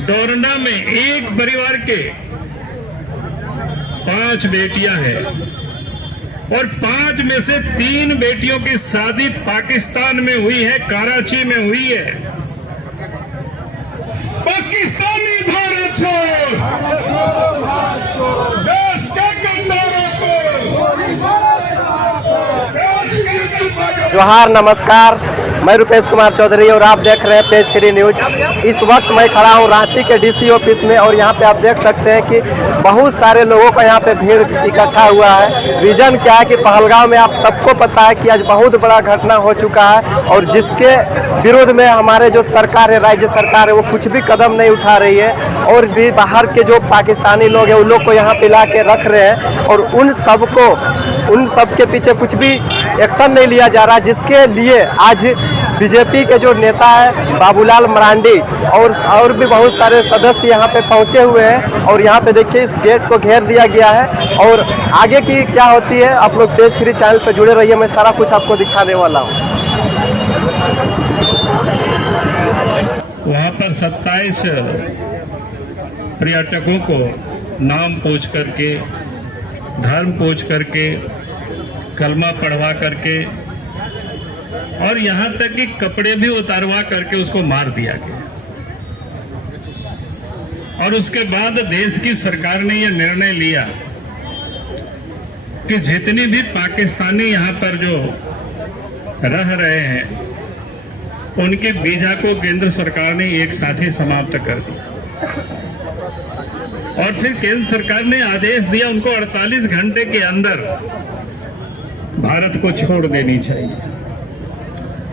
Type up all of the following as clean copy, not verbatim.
डोरंडा में एक परिवार के 5 बेटियां हैं और 5 में से 3 बेटियों की शादी पाकिस्तान में हुई है, कराची में हुई है। पाकिस्तानी भारत छोड़, देश के गद्दारों को जोहार, नमस्कार। मैं रुपेश कुमार चौधरी और आप देख रहे हैं पेज 3 न्यूज। इस वक्त मैं खड़ा हूं रांची के डीसी ऑफिस में और यहां पे आप देख सकते हैं कि बहुत सारे लोगों का यहां पे भीड़ इकट्ठा हुआ है। रीजन क्या है कि पहलगाम में आप सबको पता है कि आज बहुत बड़ा घटना हो चुका है और जिसके विरोध में हमारे जो सरकार है, राज्य सरकार है, वो कुछ भी कदम नहीं उठा रही है और भी बाहर के जो पाकिस्तानी लोग हैं उन लोग को यहाँ पे ला के रख रहे हैं और उन सब के पीछे कुछ भी एक्शन नहीं लिया जा रहा, जिसके लिए आज बीजेपी के जो नेता है बाबूलाल मरांडी और भी बहुत सारे सदस्य यहाँ पे पहुँचे हुए हैं और यहाँ पे देखिए इस गेट को घेर दिया गया है और आगे की क्या होती है आप लोग पेज 3 चैनल पे जुड़े रहिए, मैं सारा कुछ आपको दिखाने वाला हूँ। वहाँ पर 27 पर्यटकों को नाम पूछ करके, धर्म पूछ करके, कलमा पढ़वा करके और यहाँ तक कि कपड़े भी उतारवा करके उसको मार दिया गया। और उसके बाद देश की सरकार ने यह निर्णय लिया कि जितनी भी पाकिस्तानी यहाँ पर जो रह रहे हैं उनके वीजा को केंद्र सरकार ने एक साथ ही समाप्त कर दिया और फिर केंद्र सरकार ने आदेश दिया उनको 48 घंटे के अंदर भारत को छोड़ देनी चाहिए।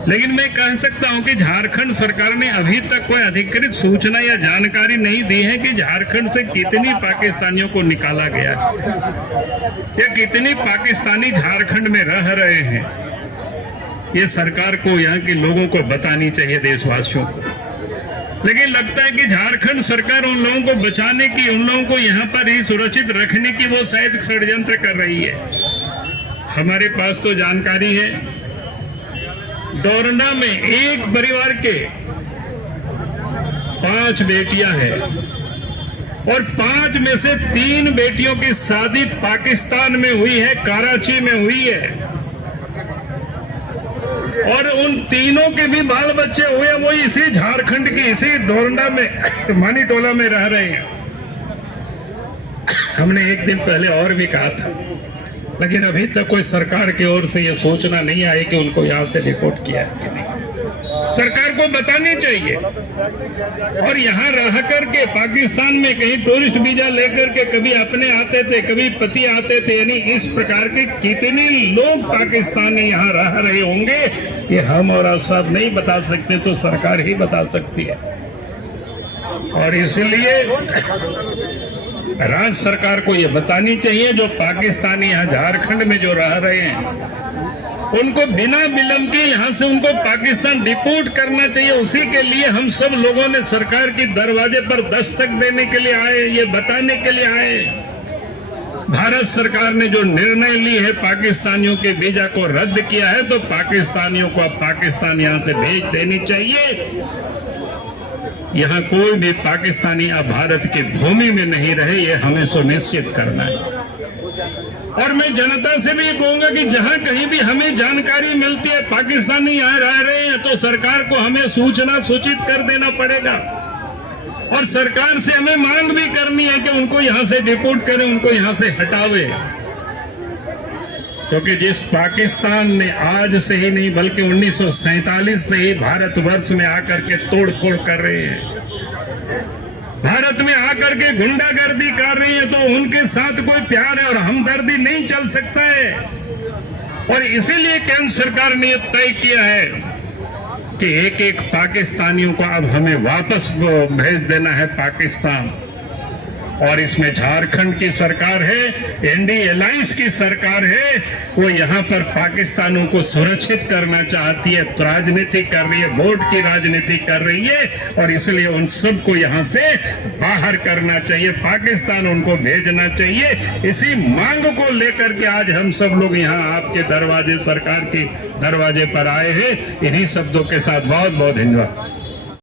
लेकिन मैं कह सकता हूं कि झारखंड सरकार ने अभी तक कोई अधिकृत सूचना या जानकारी नहीं दी है कि झारखंड से कितनी पाकिस्तानियों को निकाला गया है या कितनी पाकिस्तानी झारखंड में रह रहे हैं। ये सरकार को, यहाँ के लोगों को बतानी चाहिए, देशवासियों को। लेकिन लगता है कि झारखंड सरकार उन लोगों को बचाने की, उन लोगों को यहाँ पर ही सुरक्षित रखने की वो शायद षड्यंत्र कर रही है। हमारे पास तो जानकारी है डोरंडा में एक परिवार के 5 बेटियां हैं और 5 में से 3 बेटियों की शादी पाकिस्तान में हुई है, कराची में हुई है और उन तीनों के भी बाल बच्चे हुए, वो इसी झारखंड की, इसी डोरंडा में मानीटोला में रह रहे हैं। हमने एक दिन पहले और भी कहा था, लेकिन अभी तक कोई सरकार की ओर से यह सूचना नहीं आई कि उनको यहाँ से रिपोर्ट किया है कि नहीं। सरकार को बतानी चाहिए। और यहाँ रह करके पाकिस्तान में कहीं टूरिस्ट वीजा लेकर के कभी अपने आते थे, कभी पति आते थे, यानी इस प्रकार के कितने लोग पाकिस्तानी यहाँ रह रहे होंगे ये हम और आप सब नहीं बता सकते, तो सरकार ही बता सकती है। और इसलिए राज्य सरकार को यह बतानी चाहिए जो पाकिस्तानी यहाँ झारखंड में जो रह रहे हैं उनको बिना विलंब के यहाँ से उनको पाकिस्तान डिपोर्ट करना चाहिए। उसी के लिए हम सब लोगों ने सरकार के दरवाजे पर दस्तक देने के लिए आए, ये बताने के लिए आए। भारत सरकार ने जो निर्णय ली है, पाकिस्तानियों के वीजा को रद्द किया है, तो पाकिस्तानियों को अब पाकिस्तान यहाँ से भेज देनी चाहिए। यहाँ कोई भी पाकिस्तानी अब भारत की भूमि में नहीं रहे, ये हमें सुनिश्चित करना है। और मैं जनता से भी ये कहूंगा कि जहां कहीं भी हमें जानकारी मिलती है पाकिस्तानी यहाँ रह रहे हैं, तो सरकार को हमें सूचना सूचित कर देना पड़ेगा और सरकार से हमें मांग भी करनी है कि उनको यहाँ से डिपोर्ट करें, उनको यहाँ से हटावे। क्योंकि जिस पाकिस्तान ने आज से ही नहीं बल्कि 1947 से ही भारतवर्ष में आकर के तोड़ फोड़ कर रहे हैं, भारत में आकर के गुंडागर्दी कर रही है, तो उनके साथ कोई प्यार और हमदर्दी नहीं चल सकता है। और इसीलिए केंद्र सरकार ने तय किया है कि एक पाकिस्तानियों को अब हमें वापस भेज देना है पाकिस्तान। और इसमें झारखंड की सरकार है, एनडीए अलायंस की सरकार है, वो यहाँ पर पाकिस्तानियों को सुरक्षित करना चाहती है, राजनीति कर रही है, वोट की राजनीति कर रही है और इसलिए उन सबको यहाँ से बाहर करना चाहिए, पाकिस्तान उनको भेजना चाहिए। इसी मांग को लेकर के आज हम सब लोग यहाँ आपके दरवाजे, सरकार के दरवाजे पर आए हैं। इन्हीं शब्दों के साथ बहुत बहुत धन्यवाद।